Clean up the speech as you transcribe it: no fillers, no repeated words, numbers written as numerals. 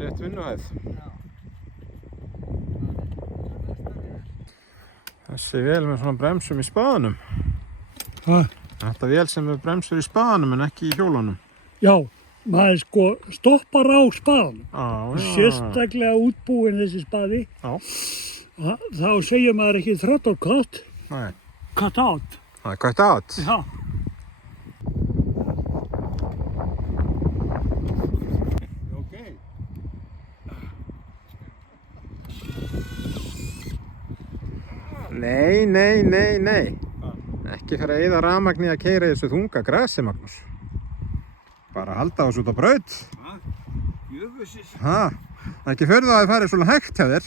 rétt vinnuhæð. Þessi vél með svona bremsum í spaðanum. Þetta vél sem er bremsur í spaðanum en ekki í hjólunum. Já, maður sko stoppar á spaðanum. Já. Sérstaklega útbúinn þessi spaði. Já. Þá segir maður ekki throttle cut. Nei. Cut out. Það er cut out. Já. Nei, nei, nei, nei. Ekki fara að eyða rafmagni að keyra í þessu þunga grasi, Magnús. Bara halda þessu út á braut. Jöfusins. Það er ekki fyrir það að það fari svona hægt hjá þér.